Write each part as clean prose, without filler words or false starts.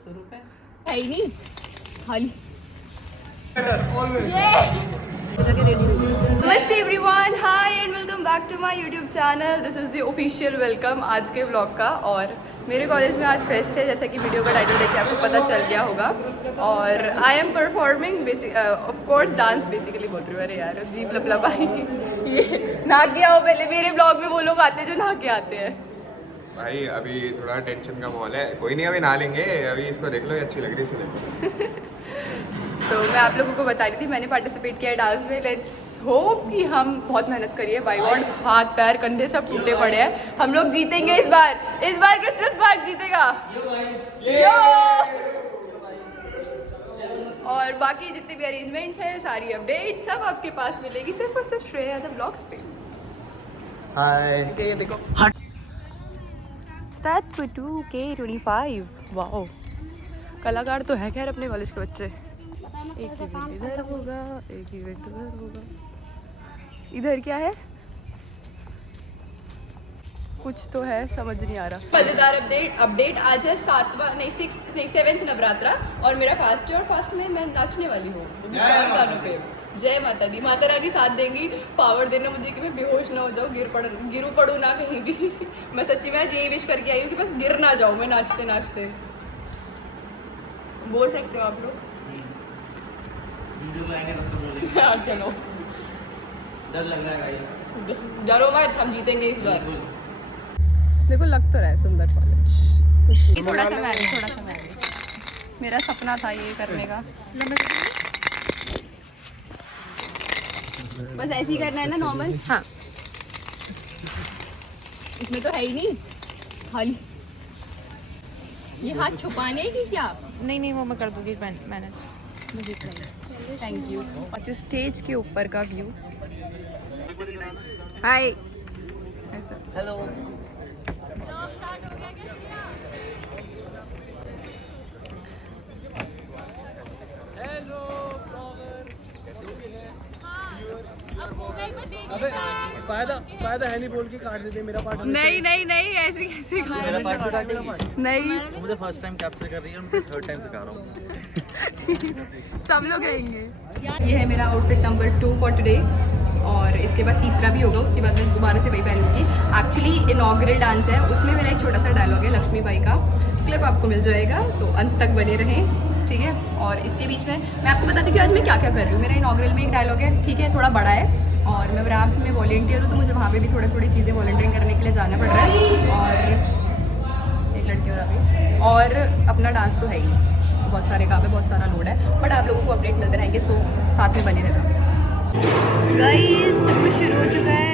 200 रुपए है ही नहीं खाली। नमस्ते everyone, hi and welcome back to my YouTube channel. This is the official welcome आज के व्लॉग का। और मेरे कॉलेज में आज फेस्ट है, जैसा कि वीडियो का टाइटल देख के आपको पता चल गया होगा। और I am performing of course dance basically बोल रही हूँ। अरे यार जीप लपलपाई ये नहा के आओ पहले। मेरे ब्लॉग में वो लोग आते हैं जो नहा के आते हैं। भाई अभी थोड़ा टेंशन का माहौल है, कोई नहीं अभी नहा लेंगे। अभी इसको देख लो, ये अच्छी लग रही है इसे देखो। तो मैं आप लोगों को बता रही थी मैंने पार्टिसिपेट किया है डांस में। लेट्स होप कि हम बहुत मेहनत करिए। बाय गॉड हाथ पैर कंधे सब टूटे पड़े हैं। हम लोग जीतेंगे इस बार क्रिस्टल स्पार्क जीतेगा। और बाकी जितने भी अरेंजमेंट्स हैं, सारी अपडेट सब आपके पास मिलेगी सिर्फ और सिर्फ श्रेया द ब्लॉग्स पे। हाय ये देखो तत्व 2K25। वाओ कलाकार तो है खैर अपने कॉलेज के बच्चे। एक इवेंट इधर होगा, एक इवेंट उधर होगा। इधर क्या है, कुछ तो है समझ नहीं आ रहा। मजेदार अपडेट आज है 7th नवरात्रा और मेरा फास्ट है। और फास्ट में मैं नाचने वाली हूँ 4 गानों पे। जय माता दी, माता रानी साथ देंगी, पावर देना मुझे कि मैं बेहोश ना हो जाऊँ, गिरू पड़ू ना कहीं भी। मैं सच्ची में आज यही विश करके आई हूँ कि बस गिर ना जाऊँ मैं नाचते नाचते। बोल सकते हो आप लोग? वीडियो में आएंगे तब तो बोलेंगे। चलो डर लग रहा है गाइस। डरो मत, हम जीतेंगे इस बार। देखो लग तो रहा है सुंदर कॉलेज। ये थोड़ा सा मैं मेरा सपना था ये करने का। बस ऐसे ही करना है ना नॉर्मल। हाँ इसमें तो है ही नहीं खाली। ये हाथ छुपाने की क्या? नहीं वो मैं कर दूंगी मैनेज। मुझे थैंक यू। और जो स्टेज के ऊपर का व्यू। Hi hello. अबे फायदा है नहीं बोल के काट देते मेरा पार्ट। नहीं ऐसे कैसे मेरा पार्ट तो काट नहीं। मुझे फर्स्ट टाइम कैप्चर कर रही है, मुझे थर्ड टाइम सिखा रहा हूँ। सब लोग रहेंगे। ये है मेरा आउटफिट नंबर 2 फॉर टुडे। और इसके बाद तीसरा भी होगा, उसके बाद मैं दोबारा से वही पहनूंगी। एक्चुअली इनॉग्रल डांस है, उसमें मेरा एक छोटा सा डायलॉग है लक्ष्मी बाई का। क्लिप आपको मिल जाएगा तो अंत तक बने रहें, ठीक है। और इसके बीच में मैं आपको बताती हूँ कि आज मैं क्या क्या कर रही हूँ। मेरा इनॉग्रल में एक डायलॉग है, ठीक है, थोड़ा बड़ा है। और मैं रैम्प में वॉलेंटियर हूँ तो मुझे वहाँ पे भी थोड़ी चीज़ें वॉलेंटियरिंग करने के लिए जाना पड़ रहा है। और एक लड़की और आ गई। और अपना डांस तो है ही, तो बहुत सारे काम है, बहुत सारा लोड है। बट आप लोगों को अपडेट मिलते रहेंगे तो साथ में बने रहना। गाइस सब कुछ शुरू हो चुका है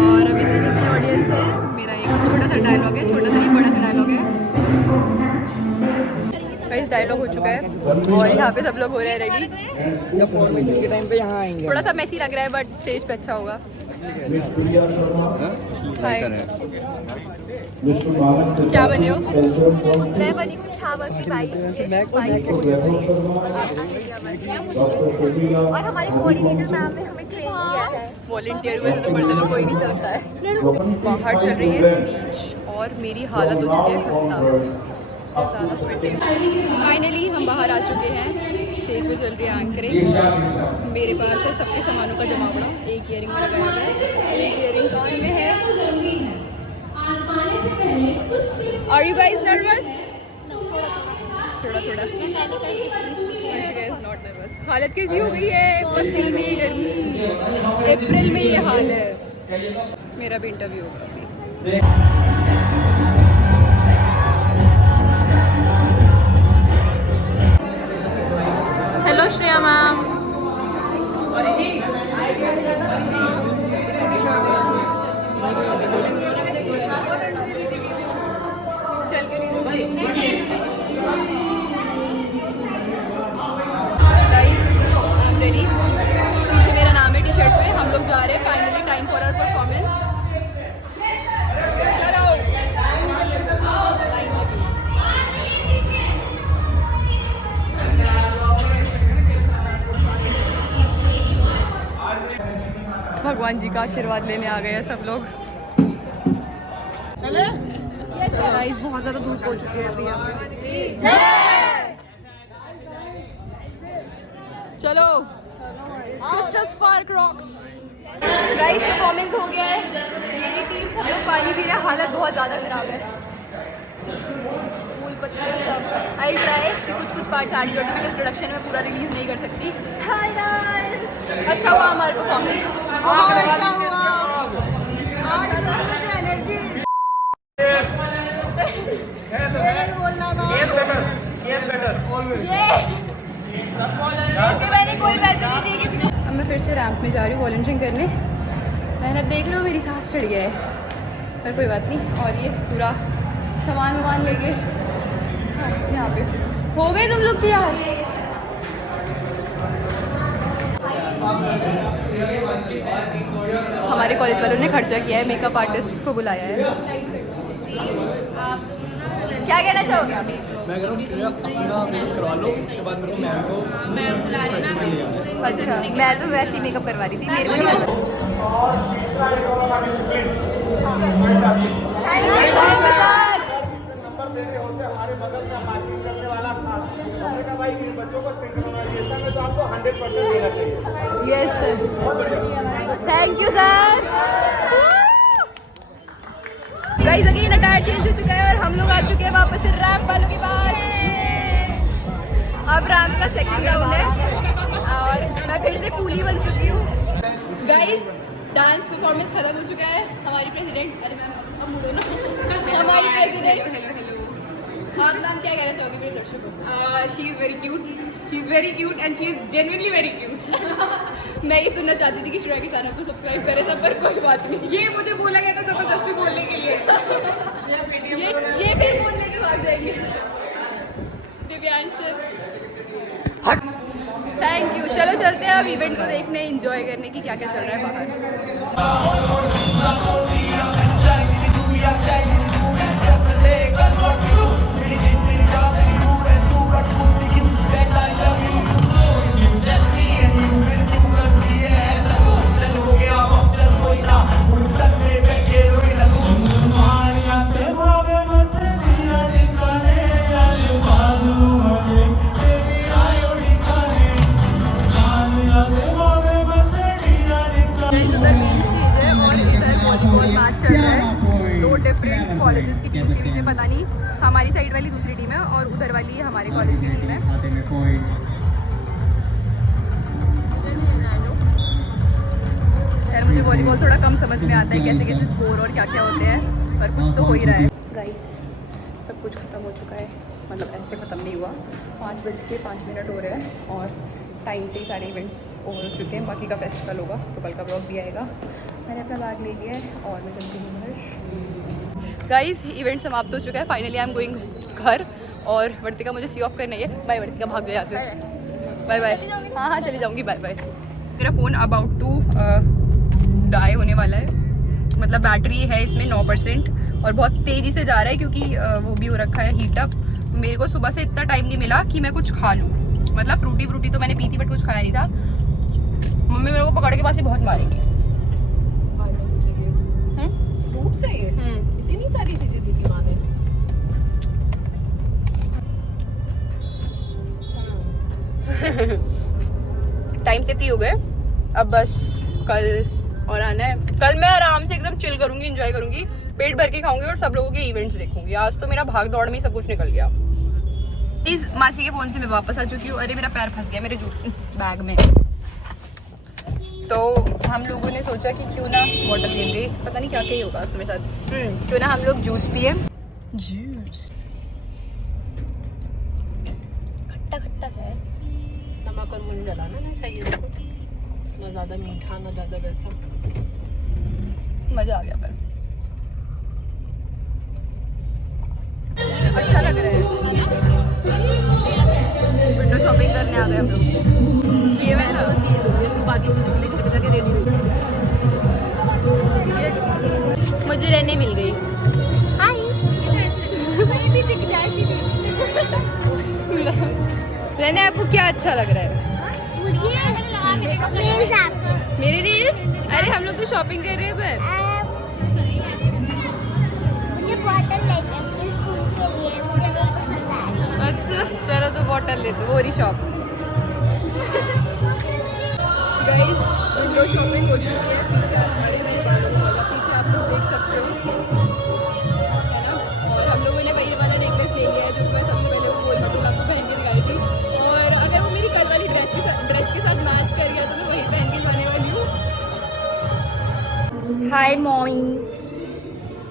और अभी सिर्फ इतनी ऑडियंस है। मेरा एक छोटा सा डायलॉग है, छोटा सा नहीं बड़ा सा डायलॉग है। गाइस डायलॉग हो चुका है और यहाँ पे सब लोग हो रहे हैं रेडी। जब फॉर्मेशन के टाइम पे यहाँ आएंगे। थोड़ा सा मैसी लग रहा है बट स्टेज पे अच्छा होगा। हाय क्या बने हो? मैं बनी हूँ छावा की बाई और हमारे कोऑर्डिनेटर मैम ने हमें ट्रेन किया है। वॉलेंटियर हुए तो पर चलो कोई नहीं चलता है। बाहर चल रही है स्पीच और मेरी हालत हो चुकी है खस्ता, ज़्यादा स्वेटिंग। फाइनली हम बाहर आ चुके हैं। स्टेज पे चल रही है एंकरिंग। मेरे पास है सबके सामानों का जमावड़ा। एक ईयरिंग में लगाया गया है, एक ईयरिंग कान में है। Are you guys nervous? थोड़ा नॉट नर्वस। हालत कैसी हो गई है? पसीने गर्मी। अप्रैल में ये हाल है। मेरा भी इंटरव्यू होगा अभी। Hello Shreya ma'am. पीछे मेरा नाम है टी शर्ट पे। हम लोग जा रहे हैं finally time for our performance. चलो भगवान जी का आशीर्वाद लेने आ गए हैं सब लोग। गाइस बहुत ज्यादा धूप हो चुकी है अभी यहाँ पे। चलो crystal spark rocks. Guys performance हो गया है, मेरी टीम सब लोग पानी पी रहे हैं, हालत बहुत ज़्यादा खराब है। फूल पत्ते सब आई ट्राई कि कुछ पार्ट्स ऐड कर दूँ बिकॉज प्रोडक्शन में पूरा रिलीज नहीं कर सकती। हाय गाइस, अच्छा हुआ हमारा परफॉर्मेंस, बहुत अच्छा हुआ। आज मुझे एनर्जी बोलना था। इसके मैंने कोई पैसे नहीं दिए किसी को। अब मैं फिर से रैंप में जा रही हूँ वॉलंटियरिंग करने। मेहनत देख रहे हो, मेरी सांस चढ़ गया है पर कोई बात नहीं। और ये पूरा सामान वामान लेके यहाँ पे हो गए तुम लोग तैयार। हमारे कॉलेज वालों ने खर्चा किया है, मेकअप आर्टिस्ट को बुलाया है। क्या कहना चाहोगे आप? मैं कह रहा हूँ श्रेया अपना मेकअप करवा लो, उसके बाद मेरे को मैम को अच्छा, मैं तो वैसे ही मेकअप करवा रही थी मेरे को। नंबर दे रहे होते हमारे बगल में मार्किंग करने वाला था। हमने कहा भाई इन बच्चों को सिंक्रोनाइजेशन में तो आपको 100% देना चाहिए। Yes sir, thank you sir. Guys again attire change हो चुका है और हम लोग आ चुके हैं वापस से रैंप वालों के पास। अब रैंप का सेकंड राउंड है और मैं फिर से कूली बन चुकी हूँ। गाइस डांस परफॉर्मेंस खत्म हो चुका है। हमारी प्रेसिडेंट, अरे मैम अब मुड़ो ना, हमारी प्रेसिडेंट। हाँ मैम क्या कहना चाहोगी मेरे दर्शकों को? She is very cute and she is genuinely very cute. मैं ये सुनना चाहती थी कि श्रेया के चैनल को सब्सक्राइब करें सब, पर कोई बात नहीं। ये मुझे बोला गया था जबरदस्ती बोलने के लिए। ये फिर बोलने के बाद जाएंगे। Divyansh thank you. चलो चलते हैं अब इवेंट को देखने, एंजॉय करने की क्या क्या चल रहा है बाहर। उधर मेन स्टेज है और इधर वॉलीबॉल मैच चल रहा है। दो डिफरेंट कॉलेजेस की टीम्स के बीच में, पता नहीं हमारी साइड वाली दूसरी टीम है और उधर वाली हमारे कॉलेज की टीम है। यार मुझे वॉलीबॉल थोड़ा कम समझ में आता है कैसे कैसे स्कोर और क्या क्या होते हैं, पर कुछ तो हो ही रहा है। गाइस सब कुछ ख़त्म हो चुका है, मतलब ऐसे ख़त्म नहीं हुआ। 5:05 हो रहे हैं और टाइम से ही सारे इवेंट्स ओवर हो चुके हैं। बाकी का फेस्टिवल होगा तो कल का ब्लॉग भी आएगा। मैंने अपना बैग ले लिया है और मैं चलती हूँ घर। गाइस इवेंट समाप्त हो चुका है, फाइनली आई एम गोइंग घर और वर्तिका मुझे सी ऑफ करना है। बाय वर्तिका, भाग गया यहाँ से। Bye bye. हाँ हाँ चली जाऊँगी, बाय बाय। मेरा फ़ोन अबाउट टू डाई होने वाला है, मतलब बैटरी है इसमें 9% और बहुत तेज़ी से जा रहा है क्योंकि वो भी हो रखा है हीटअप। मेरे को सुबह से इतना टाइम नहीं मिला कि मैं कुछ खा लूँ, मतलब फ्रूटी तो मैंने पी थी बट कुछ खाया नहीं था। मम्मी मेरे को पकड़ के पास ही बहुत मारेंगी। फ्रूट चाहिए, इतनी सारी चीजें दी थी माँ ने। टाइम से फ्री हो गए, अब बस कल और आना है। कल मैं आराम से एकदम चिल करूंगी, एंजॉय करूंगी, पेट भर के खाऊंगी और सब लोगों के इवेंट्स देखूंगी। आज तो मेरा भाग दौड़ में ही सब कुछ निकल गया। इस मासी के फ़ोन से मैं वापस आ चुकी हूँ। अरे मेरा पैर फंस गया मेरे बैग में, तो हम लोगों ने सोचा कि क्यों ना वाटर लेंगे, पता नहीं क्या क्या ही होगा आज मेरे साथ। क्यों ना हम लोग जूस पिए। जूस खट्टा खट्टा है, नमक और मुंह डलाना ना, सही है। ना ज़्यादा मीठा ना ज़्यादा वैसा, मज़ा आ गया। पर अच्छा लग रहा है। विंडो शॉपिंग करने आ गए हम लोग। ये वाला बाकी चीज़ों के लिए घर पे जाके रेडी हुई। मुझे रहने मिल गई। भी दिख जाए रहने आपको क्या अच्छा लग रहा है? मेरे रील्स? अरे हम लोग तो शॉपिंग कर रहे हैं पर मुझे बॉटल लेकर लेते वो रही शॉप। गाइस विंडो शॉपिंग हो चुकी है। पीछे हमारे मेरे बालों का वाला पीछे आप लोग देख सकते हो, है ना। और हम लोगों ने वही वाला नेकलेस ले लिया है जो मैं सबसे पहले वो गोल मेटल आपको पहन के दिखाई थी। और अगर वो मेरी कल वाली ड्रेस के साथ मैच कर गया तो मैं वही पहन के जाने वाली हूँ। हाय मॉमी,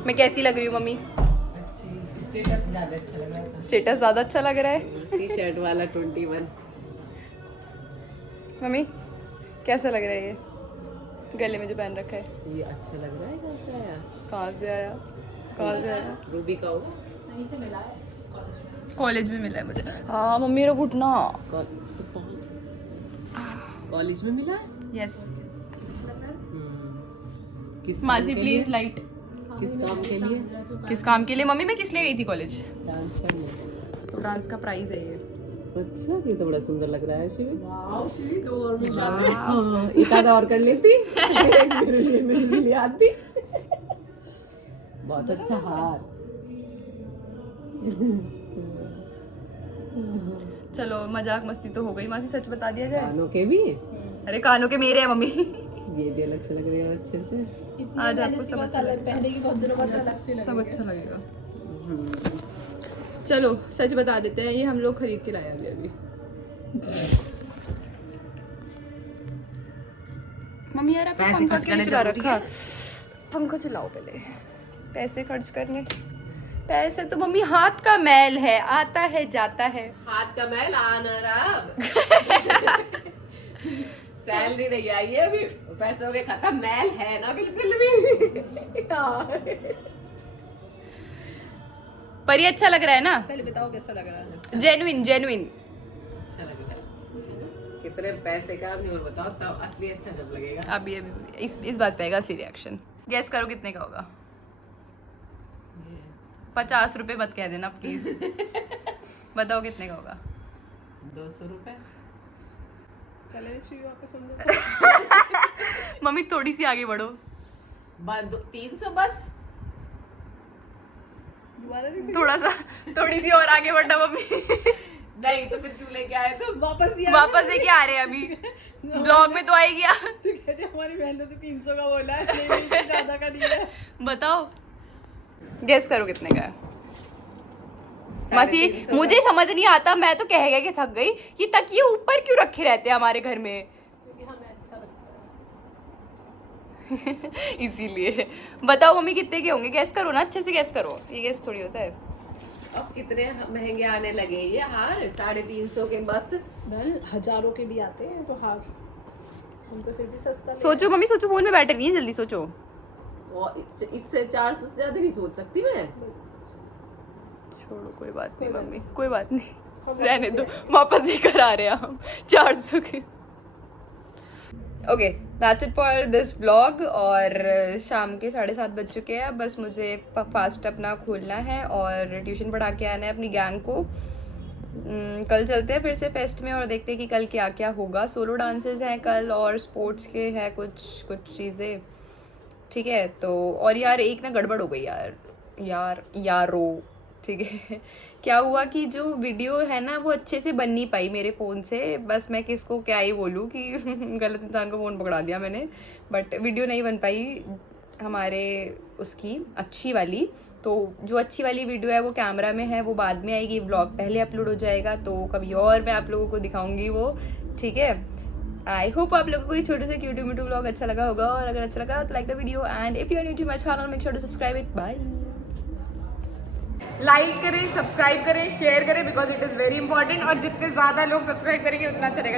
मैं कैसी लग रही हूँ मम्मी? स्टेटस ज़्यादा अच्छा लग रहा था। स्टेटस ज़्यादा अच्छा लग रहा है। टी शर्ट वाला 21। मम्मी कैसा लग रहा है ये गले में जो पहन रखा है? ये अच्छा लग रहा है। कहाँ से आया? कहाँ से आया? कहाँ से आया? रूबी का होगा। कॉलेज में मिला है मुझे। हाँ मम्मी मेरा घुटना। कॉलेज में मिला है? यस। किस मासी प्लीज लाइट। किस काम के लिए? किस काम के लिए मम्मी? मैं किस लिए गई थी कॉलेज? डांस करने। तो डांस का प्राइस है ये। अच्छा, ये तो बड़ा सुंदर लग रहा है शिवी। वाओ शिवी तो और भी हाँ, एक आधा और कर लेती। मेरे लिए आती। बहुत अच्छा हार। चलो मजाक मस्ती तो हो गई मासी, सच बता दिया जाए। कानों के भी? अरे कानों के मेरे हैं मम्मी। ये भी अलग से लग रहे हैं अच्छे से। आज आपको सब अच्छा लगेगा। पहले की बहुत दिनों बाद अलग से सब अच्छा लगेगा। चलो सच बता देते हैं, ये हम लोग खरीद के लाए अभी। मम्मी यार आपने पंखा क्यों चला रखा? पंखा चलाओ पहले। पैसे खर्च करने, पैसे तो मम्मी हाथ का मैल है, आता है जाता है। हाथ का मैल आना रहा। सैलरी नहीं आई है अभी, पैसों के खत्म, मैल है ना बिल्कुल भी। पर ये अच्छा लग रहा है ना? पहले बताओ कैसा लग रहा है? जेन्युइन अच्छा लग रहा है। कितने पैसे का नहीं और बताओ, तब असली अच्छा जब लगेगा। अब ये इस बात पे आएगा असली रिएक्शन। गैस करो कितने का होगा? 50 रुपए मत कह देना प्लीज। बताओ कितने का होगा? 200 रुपए। चले वापस मम्मी थोड़ी सी आगे बढ़ो। 300 बस। थोड़ी सी और आगे बढ़ना मम्मी। नहीं तो फिर क्यों लेके आए तुम? वापस वापस लेके आ रहे हैं अभी। ब्लॉग में तो आएगी। हमारी बहन ने तो 300 का बोला है, ज्यादा का नहीं है। बताओ गेस करो कितने का है? मासी मुझे समझ नहीं आता, मैं तो कह गया कि थक गई। ये तकिए ऊपर क्यों रखे रहते हैं हमारे घर में? इसीलिए। बताओ मम्मी कितने के होंगे? गैस करो ना, अच्छे से गैस करो। ये गैस थोड़ी होता है। अब कितने महंगे आने लगे ये हार। 350 के बस। हजारों के भी आते हैं तो हार हम तो फिर भी सस्ता। सोचो मम्मी, सोचो, फोन में बैटरी नहीं है, जल्दी सोचो। और इससे 400 से ज्यादा नहीं सोच सकती मैं। छोड़ो कोई बात नहीं मम्मी, कोई बात नहीं, रहने दो। वापस लेकर आ रहे हैं हम 400 के। Okay that's it for this vlog. और शाम के 7:30 बज चुके हैं। बस मुझे फास्ट अपना खोलना है और ट्यूशन पढ़ा के आना है अपनी गैंग को। कल चलते हैं फिर से फेस्ट में और देखते हैं कि कल क्या क्या होगा। सोलो डांसेस हैं कल और स्पोर्ट्स के हैं कुछ चीज़ें, ठीक है। तो और यार एक ना गड़बड़ हो गई यारो, ठीक है। क्या हुआ कि जो वीडियो है ना वो अच्छे से बन नहीं पाई मेरे फ़ोन से। बस मैं किसको क्या ही बोलूँ कि गलत इंसान को फ़ोन पकड़ा दिया मैंने। बट वीडियो नहीं बन पाई हमारे उसकी अच्छी वाली। तो जो अच्छी वाली वीडियो है वो कैमरा में है, वो बाद में आएगी। व्लॉग पहले अपलोड हो जाएगा, तो कभी और मैं आप लोगों को दिखाऊंगी वो, ठीक है। आई होप आप लोगों को ये छोटे से क्यूट मिटू व्लॉग अच्छा लगा होगा। और अगर अच्छा लगा तो like the video and if you are new to my channel make sure to subscribe it. Bye. Like करें, सब्सक्राइब करें, शेयर करें, because it is very important. और जितने ज़्यादा लोग सब्सक्राइब करेंगे उतना अच्छा रहेगा।